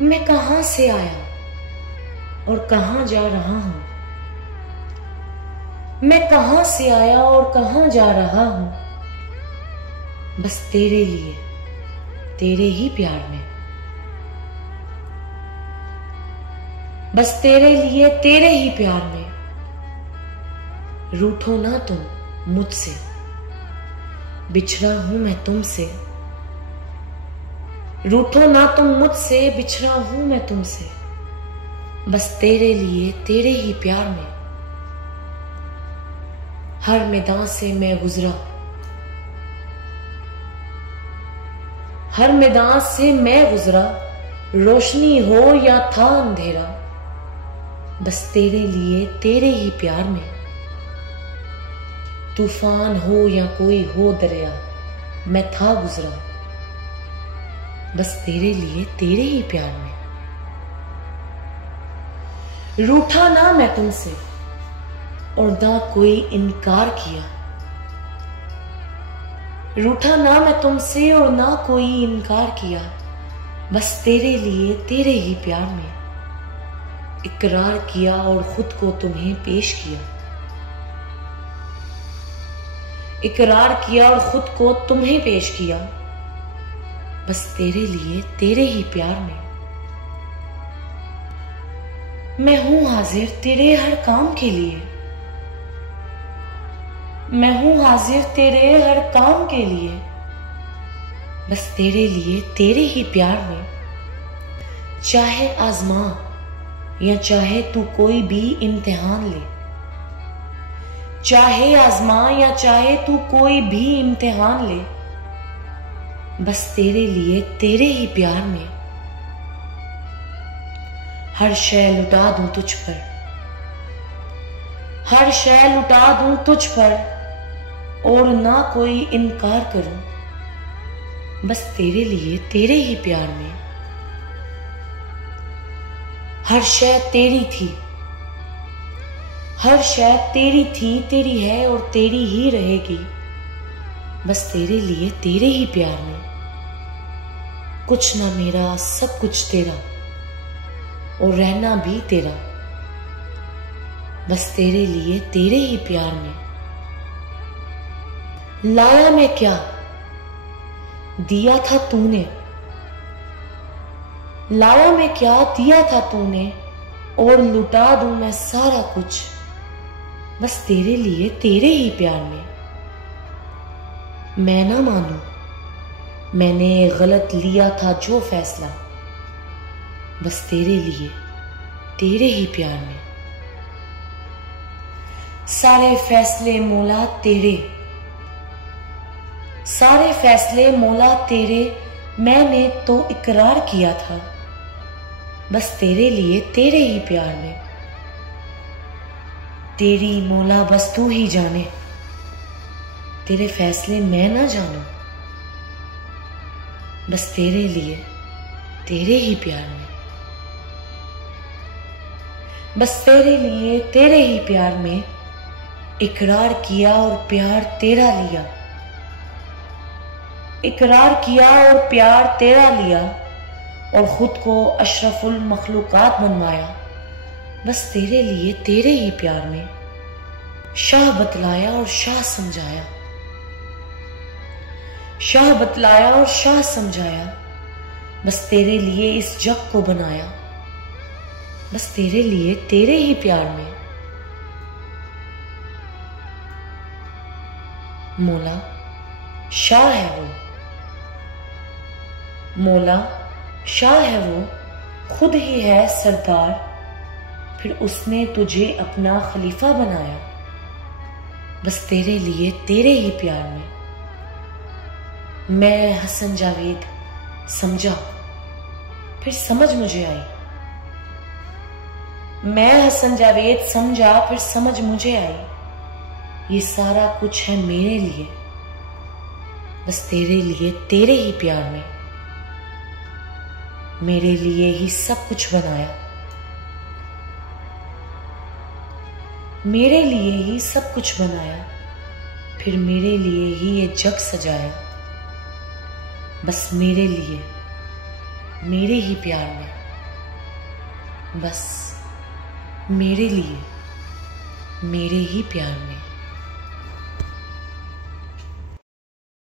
मैं कहां से आया और कहां जा रहा हूं। मैं कहां से आया और कहां जा रहा हूं। बस तेरे लिए, तेरे ही प्यार में। बस तेरे लिए, तेरे ही प्यार में। रूठो ना तुम मुझसे, बिछड़ा हूं मैं तुमसे। रूठो ना तुम मुझसे, बिछड़ा हूं मैं तुमसे। बस तेरे लिए, तेरे ही प्यार में। हर मैदान से मैं गुजरा, हर मैदान से मैं गुजरा। रोशनी हो या था अंधेरा, बस तेरे लिए, तेरे ही प्यार में। तूफान हो या कोई हो दरिया, मैं था गुजरा। बस तेरे लिए, तेरे ही प्यार में। रूठा ना मैं तुमसे और ना कोई इनकार किया। रूठा ना मैं तुमसे और ना कोई इनकार किया। बस तेरे लिए, तेरे ही प्यार में। इकरार किया और खुद को तुम्हें पेश किया। इकरार किया और खुद को तुम्हें पेश किया। बस तेरे लिए, तेरे ही प्यार में। मैं हूं हाजिर तेरे हर काम के लिए। मैं हूं हाजिर तेरे हर काम के लिए। बस तेरे लिए, तेरे ही प्यार में। चाहे आजमा या चाहे तू कोई भी इम्तिहान ले। चाहे आजमा या चाहे तू कोई भी इम्तिहान ले। बस तेरे लिए, तेरे ही प्यार में। हर शय लुटा दूं तुझ पर, हर शय लुटा दूं तुझ पर और ना कोई इनकार करूं। बस तेरे लिए, तेरे ही प्यार में। हर शय तेरी थी, हर शय तेरी थी, तेरी है और तेरी ही रहेगी। बस तेरे लिए, तेरे ही प्यार में। कुछ ना मेरा, सब कुछ तेरा और रहना भी तेरा। बस तेरे लिए, तेरे ही प्यार में। लाया मैं क्या, दिया था तूने। लाया मैं क्या, दिया था तूने और लुटा दूं मैं सारा कुछ। बस तेरे लिए, तेरे ही प्यार में। मैं ना मानूं मैंने गलत लिया था जो फैसला। बस तेरे लिए, तेरे ही प्यार में। सारे फैसले मौला तेरे, सारे फैसले मौला तेरे। मैंने तो इकरार किया था। बस तेरे लिए, तेरे ही प्यार में। तेरी मौला बस तू ही जाने, तेरे फैसले मैं ना जानूं। बस तेरे लिए, तेरे ही प्यार में। बस तेरे लिए, तेरे ही प्यार में। इकरार किया और प्यार तेरा लिया। इकरार किया और प्यार तेरा लिया और खुद को अशरफुल मखलूकात बनवाया। बस तेरे लिए, तेरे ही प्यार में। शाह बतलाया और शाह समझाया। शाह बतलाया और शाह समझाया। बस तेरे लिए इस जग को बनाया। बस तेरे लिए, तेरे ही प्यार में। मौला शाह है वो, मौला शाह है वो, खुद ही है सरदार। फिर उसने तुझे अपना खलीफा बनाया। बस तेरे लिए, तेरे ही प्यार में। मैं हसन जावेद समझा, फिर समझ मुझे आई। मैं हसन जावेद समझा, फिर समझ मुझे आई। ये सारा कुछ है मेरे लिए। बस तेरे लिए, तेरे ही प्यार में। मेरे लिए ही सब कुछ बनाया। मेरे लिए ही सब कुछ बनाया। फिर मेरे लिए ही ये जग सजाया। बस मेरे लिए, मेरे ही प्यार में। बस मेरे लिए, मेरे ही प्यार में।